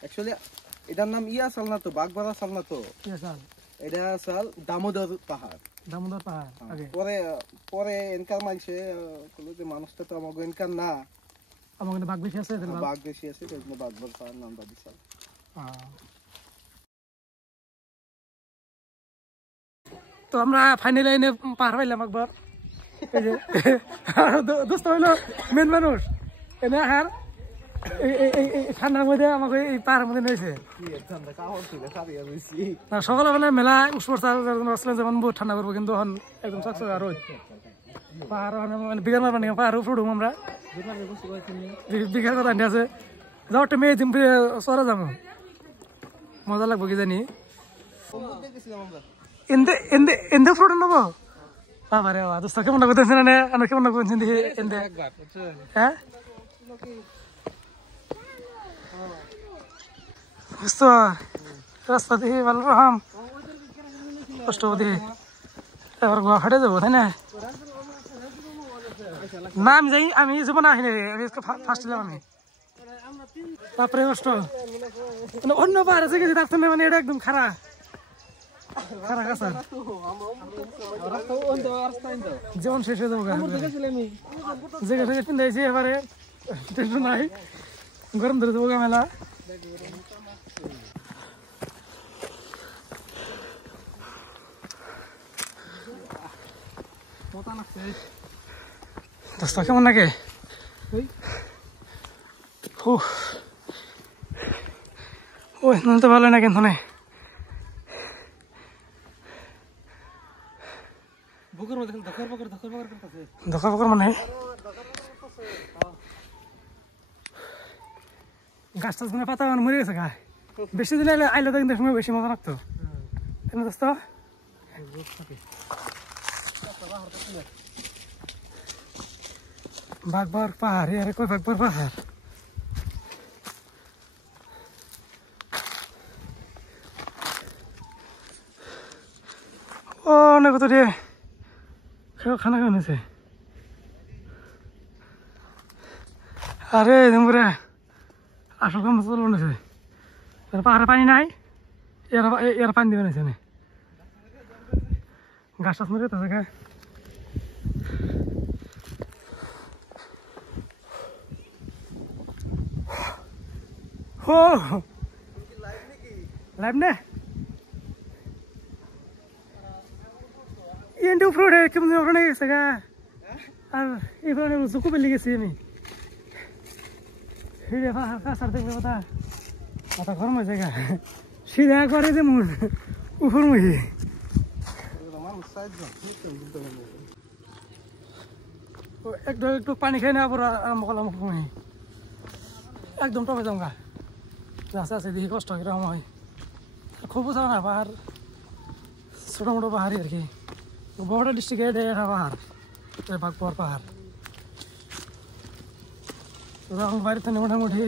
Actually এটার নাম আসাল না তো, বাগবাড়া আসাল না তো, এটা আসাল দামোদর পাহাড়। দামোদর পাহাড় আগে পরে পরে এনকার মানছে কইলো যে মানুষটা তো আমাগো এনকার না, আমাদের বাঘ বেশি আছে, বাঘ বেশি আছে, এই জন্য বাগবাড়া পাহাড় নামটা দিছে। তো আমরা ফাইনালি এনে পার হইলাম একবার। এই যে দোস্ত হইলো মেন মানুষ এনে আর ঠান্ডার মধ্যে আমাকে এই পাহাড়ের মধ্যে নিয়েছে। সকালে মানে মেলা উৎসব যেমন বহুত ঠান্ডা করবো, কিন্তু এখন একদম চকচকা রোদ। পাহাড় মানে বিঘার মারবা নিয়ে পাহাড় উপরে উঠুম আমরা, বিঘার কথা আনতে আছে যাও একটা মেয়ে দিন চরে যাবো, মজা লাগবো কি জানি। এন্দে ফটো নেবো বাবা রে বাবা, দোস্ত কেমন করতেছে না আমরা কেমন করছেন দেখি এন্দে। হ্যাঁ বুঝতো রাস্তা দেখি ভালো রকম কষ্ট দেখি, এবার গোয়া ফাটে যাবো তাই না? না আমি যাই, আমি যাবো না, আসিনি ফার্স্ট ছিলাম আমি। তারপরে কষ্ট মানে অন্য পাহাড়ে যে গেছি তার সঙ্গে মানে এটা একদম খারাপ খারাপ কাছে যেমন শেষ হয়ে যাবো যে পিন্ধাইছি এবারে টেনশন নাই, গরম ধরে যাবো মেলা। দোস্ত কেমন লাগে? ওই তো ভালো না কিন্তু ধকা পকর মানে গাছ টাছ মানে পাতা মরে গেছে গা, বেশি দিন আইলে তো কিন্তু সময় বেশি মজা লাগতো দোস্ত। বাগবার পাহাড় আরে কই বাগবার পাহাড়, ও না কত রে খানা খাওয়াছে। আরে এমরে আসল কাম চল বানাইছে, পাহাড়ে পানি নাই, এর পানি দিয়ে বানাইছে না, গাছ টাছ মরে তাছে গা। ও লাইভ নে এন্ড উপরে কেমন ওখানে গেছে গা, আর এখানে চুকু পেলে গেছি আমি কাছার দেখবে কথা কথা গরম হয়েছে গা, সিধা করে যে মন উপর মুহি একটু একটু পানি খাই না আবার আরম্ভ করলাম মুহি একদম টপে যাম গা, আছে আছে দেখি কষ্ট কিরকম হয়। খুব বোঝা না পাহাড়, ছোটো মোটো পাহাড়ি আর কি, বড় ডিস্ট্রিক্টে এটা পাহাড় বাগবার পাহাড়। আমার বাড়ির থেকে মোটামুটি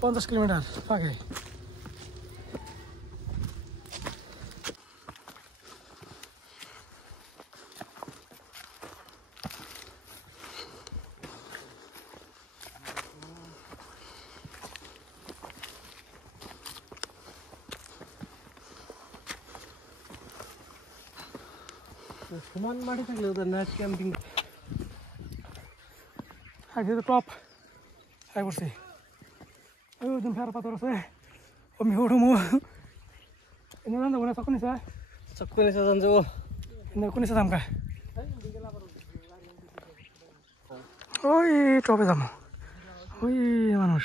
50 কিলোমিটার পাকে। সমান মাটি থাকলে ওদের নাইট ক্যাম্পিং আগে তো টপ আই করছি ওই দিন ফের পাথর আছে আমি উঠুমু এনে জান যাবো না চকনি স্যার চকনি স্যার জান যাবো এনে কোনি স্যার আমকা ওই টপে যাবো ওই মানুষ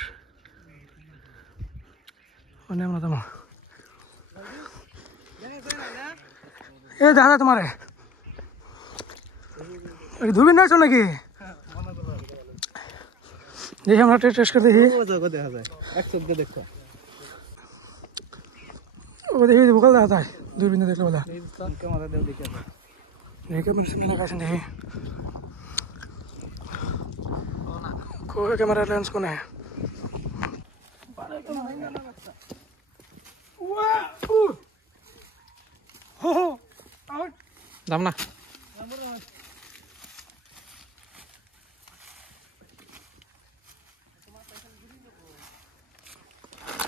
ওনে আমরা যাবো এ দাদা তোমারে ধুবি না নাকি দেখি আমরা টেস্ট করে দেখি দেখা যায় এক চোখ দিয়ে দেখো ও দেখি ভোকাল দেখা যায় দূরবীন দেখলে বলা ক্যামেরা দিয়ে দেখে দেখে মনে শুনে লাগাইছেন দেখি কোই ক্যামেরা লেন্স কোনে দাম না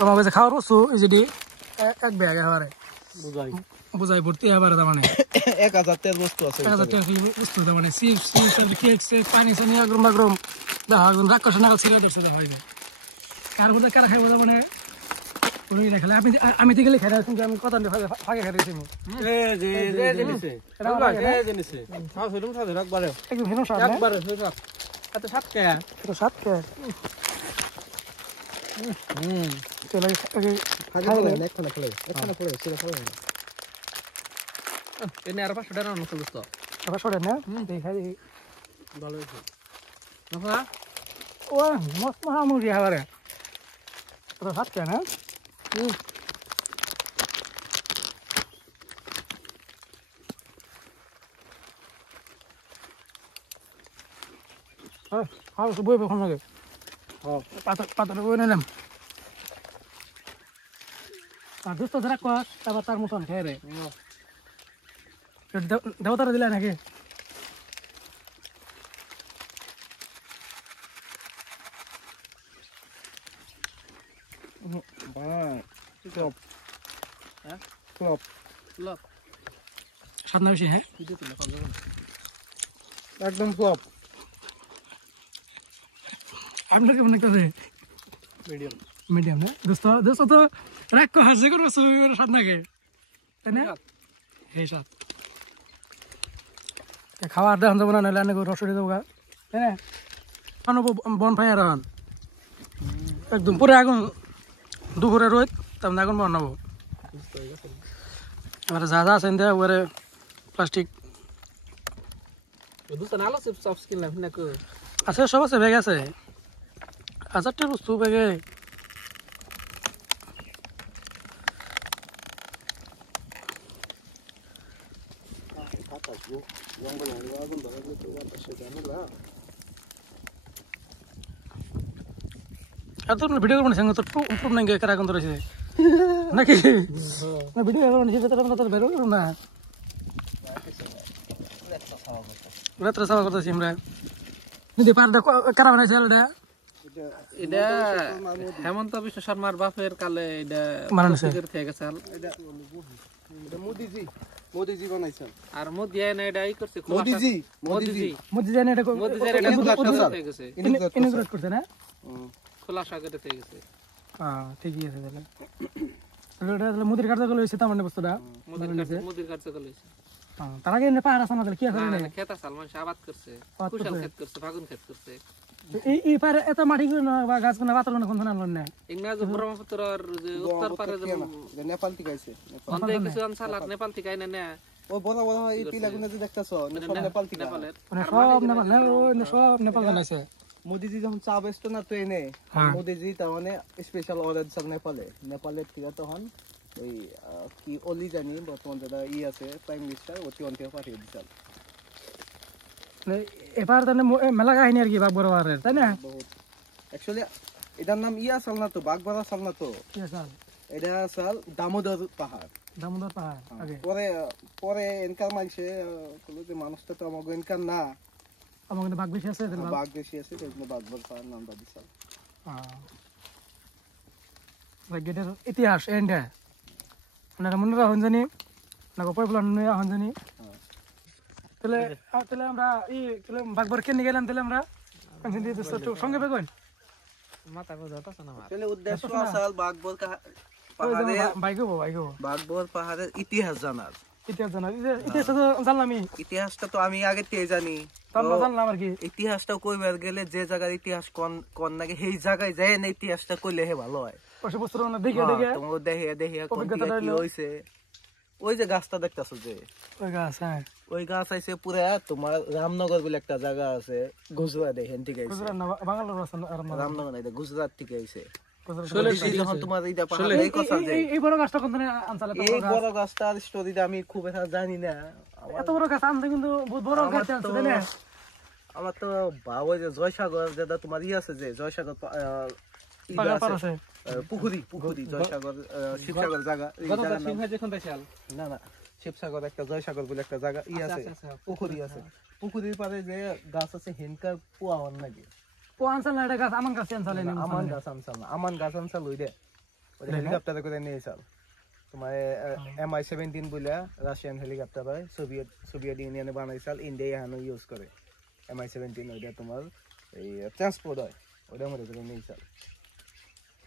আমার কাছে খাওয়ার বস্তু এই যদি এক ব্যাগ এবারে বুঝাই ভর্তি এবারে তার মানে 1000 টাকার বস্তু আছে 1000 টাকা বস্তু তার মানে চিপস কেক পানি সানি আগরম বাগরম দেখা একদম রাক্ষস নাগাল ছেড়ে ধরছে দেখা হয় কার বোধ কারা খাই বোধ মানে কোনো না খেলে আমি তো গেলে খেলা কিন্তু আমি কথা ফাঁকে খেয়েছি একদম হেন সাত একবারে এত সাত কে এটা সাত কে চলে আগে বলে একটা খেলে একটা পড়ে সেটা খাবে না এনে আর 500 টাকা রান্না করছিস তো আবার সরে না দেখাই ভালো হয়েছে না ও মস্ত মামুরি আবারে তো সাত কে না খাও বই কখন লাগে পাতা বই নিলাম আর দুস্থ ধরা কর তারপর তার মতন খেয়ে রে দেবতারা দিলে নাকি সাত না বেশি হ্যাঁ একদম ফ্লপ আপনার কেমন একটা মিডিয়াম মিডিয়াম না দোস্ত তো রাগ হাসে করবো সাত নাকি তাই না এই সাত খাওয়ার দেখান যাবো না নাহলে অনেক রসুরি দেবো তাই না আনবো বন ফাই আর একদম পুরো আগুন দুপুরে রোদ তেমন আগুন বানাবো এবারে যা যা আছেন দেয় ওবারে প্লাস্টিক দুটো নালো সব স্কিন লাইফ না কো আছে সব আছে ব্যাগ আছে 1000টা বস্তু ব্যাগে এত ভিডিও করবো না সঙ্গে তো প্রুফ নাই কারা কোন রয়েছে নাকি না ভিডিও করবো না সেটা তো বেরো না রাত্রে সাবা করতেছি আমরা যদি পারটা কারা বানাইছে এটা হেমন্ত বিশ্ব শর্মার বাপের কালে এটা বানাইছে থেকে গেছে এটা মোদিজি বানাইছেন আর মোদি না এটা ই করছে মোদিজি জানে এটা থেকে গেছে ইনগ্রেট করছে না খোলাসা করে থেকে গেছে হ্যাঁ ঠিকই আছে তাহলে এটা মুদির কার্যকর হয়েছে তার মানে বস্তুটা মোদির কার্যকর হয়েছে তার আগে পাহাড় আছে না কি আছে না খেত সালমান আবাদ করছে কুশাল খেত করছে ফাগুন খেত করছে এই পারে এত মাটি বা গাছ কোন পাথর কোন কোন আনলেন না ইংনা যে ব্রহ্মপুত্রর যে উত্তর পারে যে নেপাল থেকে আইছে অন্ধে কিছু আনসালাত নেপাল থেকে আইনা না ও বড় বড় এই পিলাগুনে যে দেখতাছো সব নেপাল থেকে নেপালের মানে সব নেপাল না সব নেপাল বানাইছে মোদিজি যখন চা বেচতো না ট্রেনে মোদিজি তার মানে স্পেশাল অর্ডার সব নেপালের থেকে তখন ওই কি অলি জানি বর্তমান যেটা আছে প্রাইম মিনিস্টার ওটি অন্তে পাঠিয়ে দিছিল এবার তাহলে মেলা কাহিনী আর কি বাগবরারের তাই না অ্যাকচুয়ালি এটার নাম আসল না তো বাগবরা আসল না তো কি আসল এটা আসল দামোদর পাহাড় আগে পরে এনকার মানুষে বলে যে মানুষটা তো আমাকে এনকার না আমার কিন্তু বাঘ বেশি আছে বাঘ বেশি আছে সেই জন্য বাগবর পাহাড় নামটা দিছিল গেটের ইতিহাস এন্ড আপনারা মনে রাখুন জানি না পয়প্লান হন জানি তাহলে আমরা বাগবর কেনে গেলাম তাহলে আমরা সঙ্গে বেগন মাথা কো যাতা না আমার তাহলে উদ্দেশ্য আসল বাগবর বাগবর পাহাড়ের ইতিহাস জানার ইতিহাসটা তো আমি আগে থেকে জানি ইতিহাসটা কইবার গেলে যে জায়গার ইতিহাস কোন নাকি সেই জায়গায় যায় না ইতিহাসটা কইলে হে ভালো হয় দেখে কি হয়েছে ওই যে গাছটা দেখতেছো যে ওই গাছ আছে পুরা তোমার রামনগর বলে একটা জায়গা আছে গুজরাট এখান থেকে রামনগর গুজরাট থেকে আইছে এই বড় গাছটার স্টোরিটা আমি খুব একটা জানি না এত বড় গাছ আনতে কিন্তু বড় গাছ আমার তো ভাব যে জয়সাগর যেটা তোমার আছে যে জয়সাগর পুকুরি জয়সাগর শিবসাগর জায়গা না না শিবসাগর একটা জয়সাগর বলে একটা জায়গা আছে পুকুরি আছে পুকুরির পারে যে গাছ আছে হিনকার পোয়াওয়ার নাকি আনসাল না এটা গাছ আমান গাছ আনসাল আমান গাছ আনসাল ওই দে হেলিকপ্টারে করে নিয়ে চাল তোমার MI-17 বলে রাশিয়ান হেলিকপ্টার হয় সোভিয়েত ইউনিয়নে বানাইছাল ইন্ডিয়া এখানে ইউজ করে MI-17 ওইটা তোমার এই ট্রান্সপোর্ট হয় ওইটা মধ্যে করে নিয়ে চাল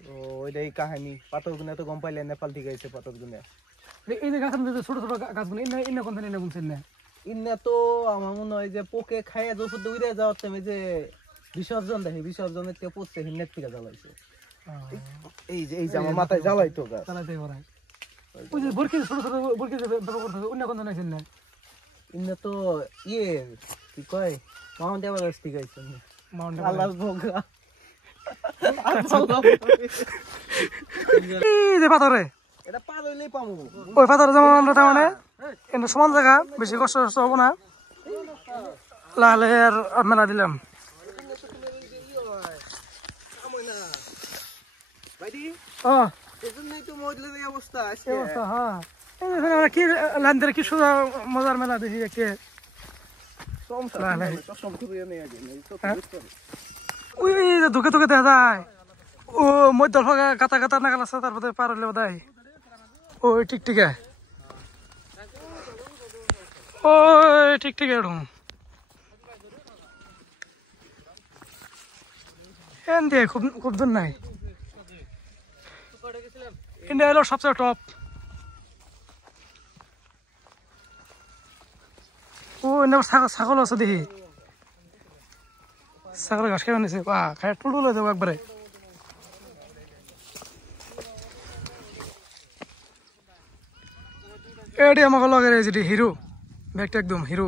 তো ওইটাই কাহিনী পাথরগুনে তো গম পাইলে নেপাল থেকে আইছে পাথরগুনে এই যে গাছের মধ্যে ছোট ছোট গাছগুলো ইন্না কোন দিন বুনছেন না ইন্না তো আমার মনে হয় যে পোকে খাইয়া যখন উড়ে যাওয়ার টাইমে যে বিসর্জন দেখে বিসর্জনের থেকে পড়তে হিন্নের থেকে জ্বালাইছে এই যে আমার মাথায় জ্বালাইতো গাছ জ্বালাইতে পারে ওই যে বরকি ছোট ছোট বরকি যে ব্যবহার করতে অন্য কোন দিন আইছেন না ইন্না তো কি কয় মাউন্ট এভারেস্ট থেকে আইছেন মাউন্ট আল্লাহর ভোগা এই যে পাথরে এটা পার হইলেই পামু ওই পাথরে যেমন আমরা তার মানে কিন্তু সমান জায়গা বেশি কষ্ট হবো না লালে আর মেলা দিলাম কি লান্দের কি সুন্দর মজার মেলা দেখি দেখতে ধুকে ধুকে দেখা যায় ও মধ্য কাতা কাতা নাগাল আছে তারপরে পার হলে বোধ হয় ওই টিকটিকে ওই টিকটিকে এরকম এন দিয়ে খুব দূর নাই ইন্ডিয়া হলো সবচেয়ে টপ ও ছাগল আছে দেখি ছাগল ঘাস খেয়ে নিছে বা খাই টুটু লয়ে যাবো একবারে এটি আমাকে লগে যেটি হিরো ব্যাগটা একদম হিরো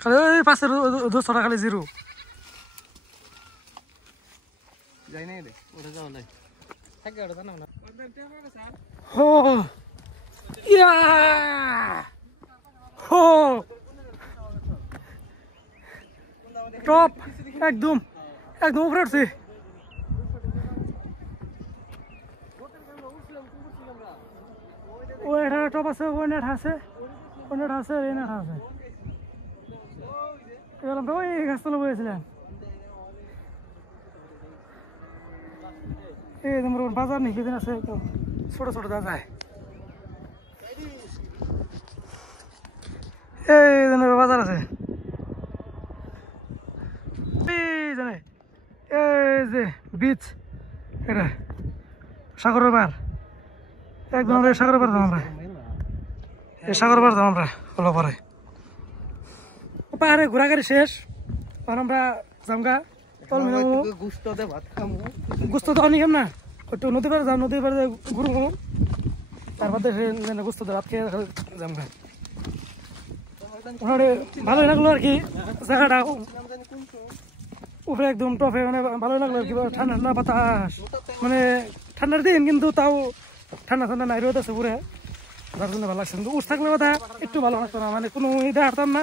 খালি ওই পাশের 200 টাকা খালি জিরো যাই নাই রে ওরে যাও নাই থাকে ওরে জানা না হো ইয়া হো টপ একদম একদম উপরে উঠছে ও এটা টপ আছে ও নেট আছে এই নেট আছে এবার আমরা ওই গাছতলা বসেছিলাম এই তোমার বাজার নেই সেদিন আছে ছোট ছোট যা যায় এই বাজার আছে এই যে বিচ এটা সাগরের পার একদম আমরা সাগরের পার আমরা এই সাগরের পার আমরা হলো পরে পাহাড়ে ঘোরাঘুরি শেষ আর আমরা জামগা গুস্ত তো অনেক না একটু নদী পারে যাও নদী পারে ঘুরু তারপর গুস্ত ভাত খেয়ে জামগা ভালোই লাগলো আর কি জায়গাটা উপরে একদম টপে মানে ভালোই লাগলো আর কি ঠান্ডা ঠান্ডা বাতাস মানে ঠান্ডার দিন কিন্তু তাও ঠান্ডা ঠান্ডা নাই রোদ আছে পুরে যার জন্য ভালো লাগছে কিন্তু উঠ থাকলে কথা একটু ভালো লাগতো না মানে কোনো ইদে হাঁটতাম না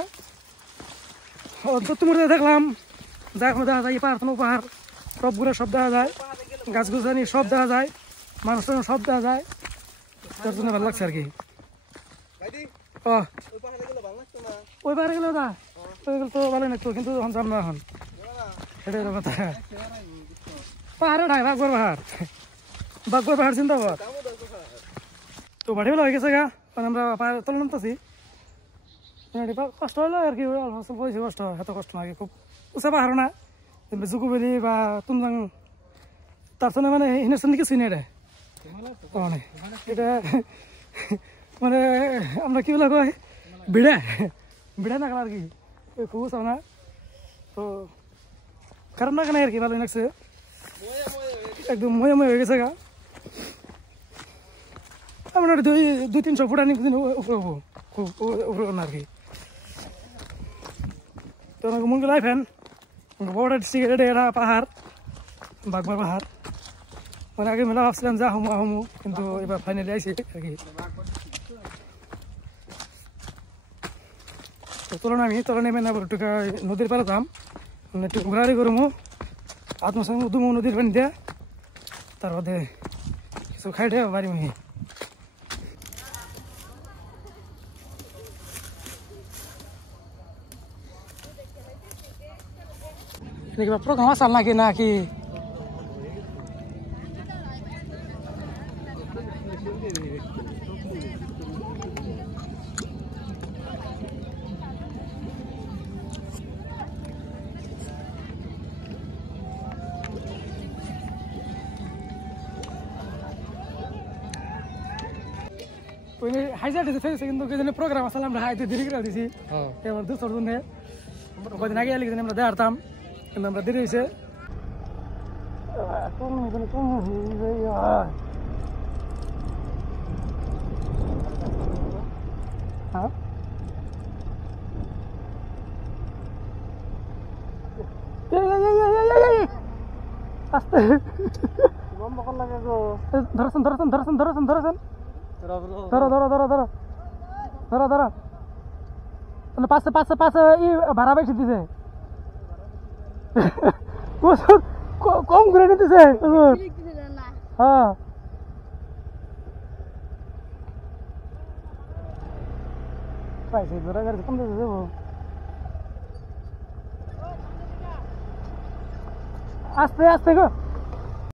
তুমি দেখলাম যা এখন দেখা যায় পাহাড় পাহাড় সব ঘুরে সব দেখা যায় গাছ গুছানি সব দেখা যায় মানুষ সব দেখা যায় তার জন্য ভালো লাগছে আর কি ওই পাহাড়ে গেলে দা ওই গেলে তো ভালো লাগতো কিন্তু এখন যাম না এখন সেটাই কথা পাহাড়ে ঢাই বাঘবর পাহাড় চিন্তা কর তো বাড়ি বেলা হয়ে গেছে গা কারণ আমরা পাহাড় তলে নামতেছি কষ্ট হলো আর কি অল্প স্বল্প হয়েছে কষ্ট এত কষ্ট না খুব উঁচা পাহাড় না জুকুবেলি বা তুমজাং তার সঙ্গে মানে হিনেছেন কিছুই নেই মানে এটা মানে আমরা কি বলে কয় বিড়া না কেন আর কি খুব উঁচা না তো কারণ না কেন আর কি ভালো লাগছে একদম ময়ে হয়ে গেছে গা আপনার 200-300 ফুট আনি উপরে হবো খুব উপরে আর কি তো মনকে লাইফেন বড় ডিস্ট্রিক্ট এটা পাহাড় বাগবার পাহাড় মানে আগে মেলা ভাবছিলাম যা হমু কিন্তু এবার ফাইনালি আইসি আর কি তলে নেমে না একটু নদীর পারে যাম একটু ঘোরাঘুরি করবো আত্মসঙ্গ দুমো নদীর পানি দিয়ে তারপরে কিছু খাই দিয়ে বাড়ি মুহি ini kiba program asal lagi na ki ini hajar di sini কিন্তু কেজনে প্রোগ্রাম আসলে আমরা হাইতে দেরি করে দিছি এবার দুসর দিনে কদিন আগে এলে আমরা দেখাতাম কিন্তু আমরা দেরি হইছে হ্যাঁ আস্তে বন্ধ কর লাগে গো ধরছেন ধরো মানে পাশে ই ভাড়া বেশি দিছে কম করে নিতেছে হ্যাঁ পাইছে ধরা গাড়ি কম দিতে দেবো আস্তে গো